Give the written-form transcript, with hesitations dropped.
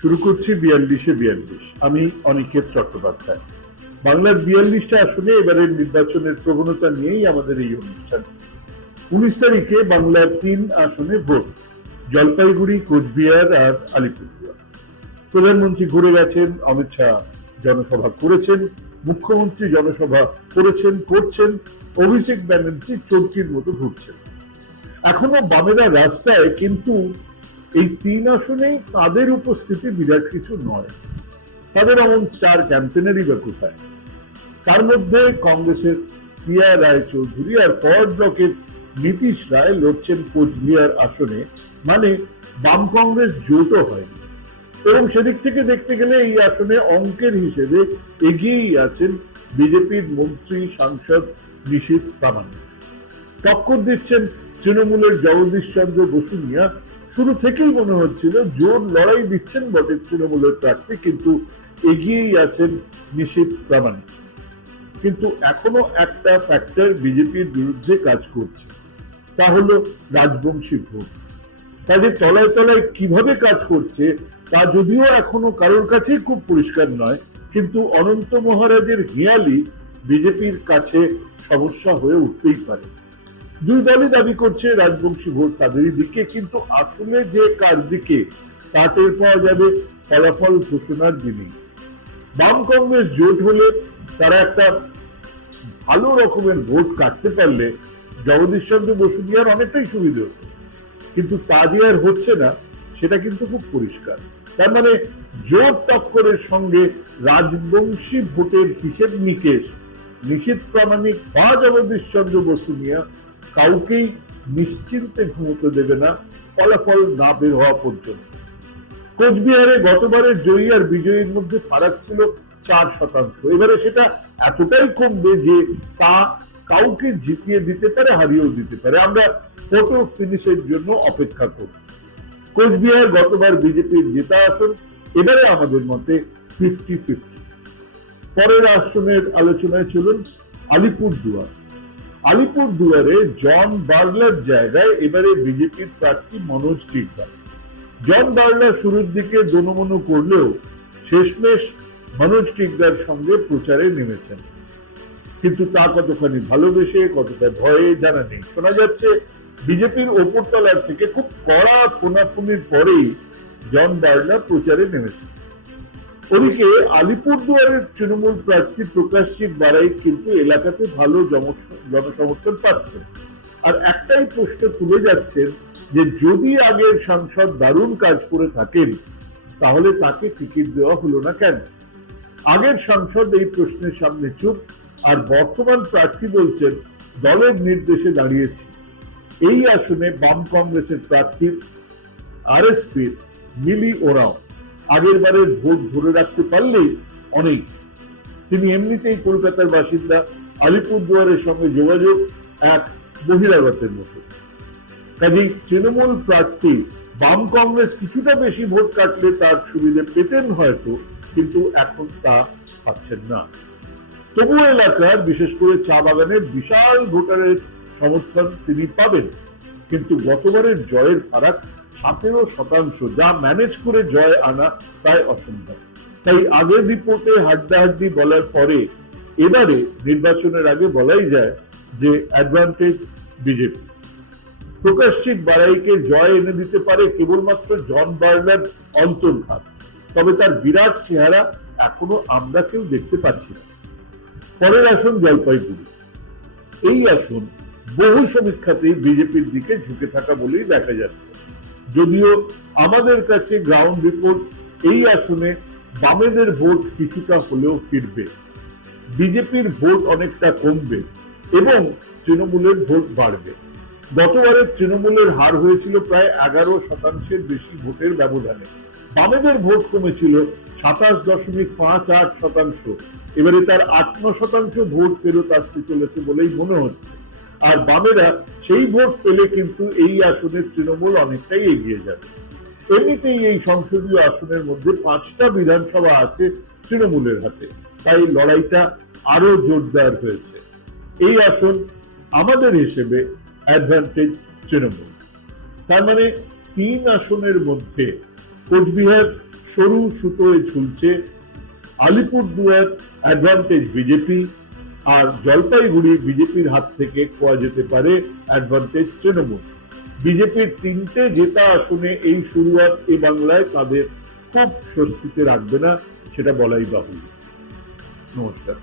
শুরু করছি 42-42। আমি অনিকেত চট্টোপাধ্যায়। বাংলার 42টা আসনে এবারের নির্বাচনের প্রবণতা নিয়েই আমাদের এই অনুষ্ঠান। 19 তারিখে বাংলার 3 আসনে ভোট, জলপাইগুড়ি, কোচবিহার আর আলিপুরদুয়ার। প্রধানমন্ত্রী ঘুরে গেছেন, অমিত শাহ জনসভা করেছেন, মুখ্যমন্ত্রী জনসভা করেছেন, করছেন, অভিষেক ব্যানার্জি চরকির মতো ঘুরছেন। এখনো বামেরা রাস্তায়, কিন্তু এই 3 আসনেই তাদের উপস্থিতি বিরাট কিছু নয়। তাদের এমন স্টার ক্যাম্পেনারই বা কোথায়? তার মধ্যে কংগ্রেসের প্রিয়া রায় চৌধুরী আর ফরওয়ার্ড ব্লকের নীতিশ রায় লড়ছেন কোচবিহার আসনে, মানে বাম কংগ্রেস জোটও হয়নি। এবং সেদিক থেকে দেখতে গেলে এই আসনে অঙ্কের হিসেবে এগিয়েই আছেন বিজেপির মন্ত্রী সাংসদ নিশীথ প্রামাণিক। টক্কর দিচ্ছেন তৃণমূলের জগদীশ চন্দ্র বসুনিয়া। শুরু থেকেই মনে হচ্ছিল জোর লড়াই দিচ্ছেন বটে তৃণমূলের প্রার্থী, কিন্তু এগিয়েই আছেন নিশীথ প্রামাণিক। কিন্তু এখনো একটা ফ্যাক্টর বিজেপির বিরুদ্ধে কাজ করছে, তা হলো রাজবংশী ভোট। তাদের তলায় তলায় কিভাবে কাজ করছে তা যদিও এখনো কারোর কাছেই খুব পরিষ্কার নয়, কিন্তু অনন্ত মহারাজের হেঁয়ালি বিজেপির কাছে সমস্যা হয়ে উঠতেই পারে। দুই দলই দাবি করছে রাজবংশী ভোট তাদেরই দিকে, কিন্তু আসলে যে কার দিকে তা টের পাওয়া যাবে ফলাফল ঘোষণার দিনেই। বাম কংগ্রেস জোট হলে তারা একটা ভালো রকমের ভোট কাটতে পারলে জগদীশ চন্দ্র বসুনিয়ার অনেকটাই সুবিধা হতো, কিন্তু তা যে আর হচ্ছে না সেটা কিন্তু খুব পরিষ্কার। তার মানে জোট টক্করের সঙ্গে রাজবংশী ভোটের হিসেব নিকেশ নিশীথ প্রামাণিক বা জগদীশ চন্দ্র বসুনিয়া কাউকেই নিশ্চিন্তে ঘুমোতে দেবে না ফলাফল না বের হওয়া পর্যন্ত। কোচবিহারে গতবারের জয়ী আর বিজয়ীর মধ্যে ফারাক ছিল 4%। এবারে সেটা এতটাই কমবে যে তা কাউকে জিতিয়ে দিতে পারে, হারিয়েও দিতে পারে। আমরা ফটো ফিনিশের জন্য অপেক্ষা করব। কোচবিহার গতবার বিজেপির জেতা আসন, এবারে আমাদের মতে 50-50। পরের আসনের আলোচনায় চলুন আলিপুরদুয়ার। আলিপুরদুয়ারে জন বার্লার জায়গায় এবারে বিজেপির প্রার্থী মনোজ টিগ্গা। জন বার্লা শুরুর দিকে দোনোমনো করলেও শেষমেশ মনোজ টিগ্গার সঙ্গে প্রচারে নেমেছেন, কিন্তু তা কতখানি ভালোবেসে কতটা ভয়ে জানা নেই। শোনা যাচ্ছে বিজেপির ওপরতলার থেকে খুব কড়া ফোনাফুনির পরেই জন বার্লা প্রচারে নেমেছেন। ওদিকে আলিপুরদুয়ারের তৃণমূল প্রার্থী প্রকাশজিৎ বারাই কিন্তু এলাকাতে ভালো জনসমর্থন পাচ্ছেন, আর একটাই প্রশ্ন তুলে যাচ্ছেন যে যদি আগের সাংসদ দারুণ কাজ করে থাকেন তাহলে তাকে টিকিট দেওয়া হলো না কেন? আগের সাংসদ এই প্রশ্নের সামনে চুপ, আর বর্তমান প্রার্থী বলছেন দলের নির্দেশে দাঁড়িয়েছি। এই আসনে বাম কংগ্রেসের প্রার্থী আরএসপির মিলি ওরাও আগের বারের ভোট ধরে রাখতে পারলেই অনেক। তিনি এমনিতেই কলকাতার বাসিন্দা, আলিপুরদুয়ারের সঙ্গে যোগাযোগ এক বহিরাগতের মতো। কাজেই তৃণমূল প্রার্থী বাম কংগ্রেস কিছুটা বেশি ভোট কাটলে তার সুবিধে পেতেন হয়তো, কিন্তু এখন তা পাচ্ছেন না। তবুও এলাকার, বিশেষ করে চা বাগানের বিশাল ভোটারের সমর্থন তিনি পাবেন, কিন্তু গতবারের জয়ের ফারাক 17%, যা ম্যানেজ করে জয় আনা প্রায় অসম্ভব। তাই আগের রিপোর্টে হাড্ডাহাড্ডি বলার পরে এবারে নির্বাচনের আগে বলাই যায় যে অ্যাডভান্টেজ বিজেপি। প্রকাশজিৎ বারাইকে জয় এনে দিতে পারে কেবলমাত্র জন বার্লার অন্তর্ঘাত, তবে তার বিরাট চেহারা এখনো আমরা কেউ দেখতে পাচ্ছি না। পরের আসন জলপাইগুড়ি। এই আসন বহু সমীক্ষাতেই বিজেপির দিকে ঝুঁকে থাকা বলেই দেখা যাচ্ছে, যদিও আমাদের কাছে গ্রাউন্ড রিপোর্ট এই আসনে বামেদের ভোট কিছুটা হলেও ফিরবে, বিজেপির ভোট অনেকটা কমবে এবং তৃণমূলের ভোট বাড়বে। গতবারের তৃণমূলের হার হয়েছিল প্রায় 11% বেশি ভোটের ব্যবধানে। বামেদের ভোট কমেছিল 27.58%। এবারে তার 8% ভোট ফেরত আসতে চলেছে বলেই মনে হচ্ছে। আর বামেরা সেই ভোট পেলে কিন্তু এই আসনে তৃণমূল অনেকটাই এগিয়ে যাবে। এমনিতেই এই সংসদীয় আসনের মধ্যে 5টা বিধানসভা আছে তৃণমূলের হাতে, তাই লড়াইটা আরো জোরদার হয়েছে। এই আসন আমাদের হিসেবে অ্যাডভান্টেজ তৃণমূল। তার মানে 3 আসনের মধ্যে কোচবিহার সরু সুতোয় ঝুলছে। আলিপুরদুয়ার অ্যাডভান্টেজ বিজেপি, আর জলপাইগুড়ি বিজেপির হাত থেকে খোয়া যেতে পারে অ্যাডভান্টেজ তৃণমূল। বিজেপির 3টে জেতা আসনে এই শুরুয়াত এ বাংলায় তাদের খুব স্বস্তিতে রাখবে না, সেটা বলাই বাহুল্য। নমস্কার।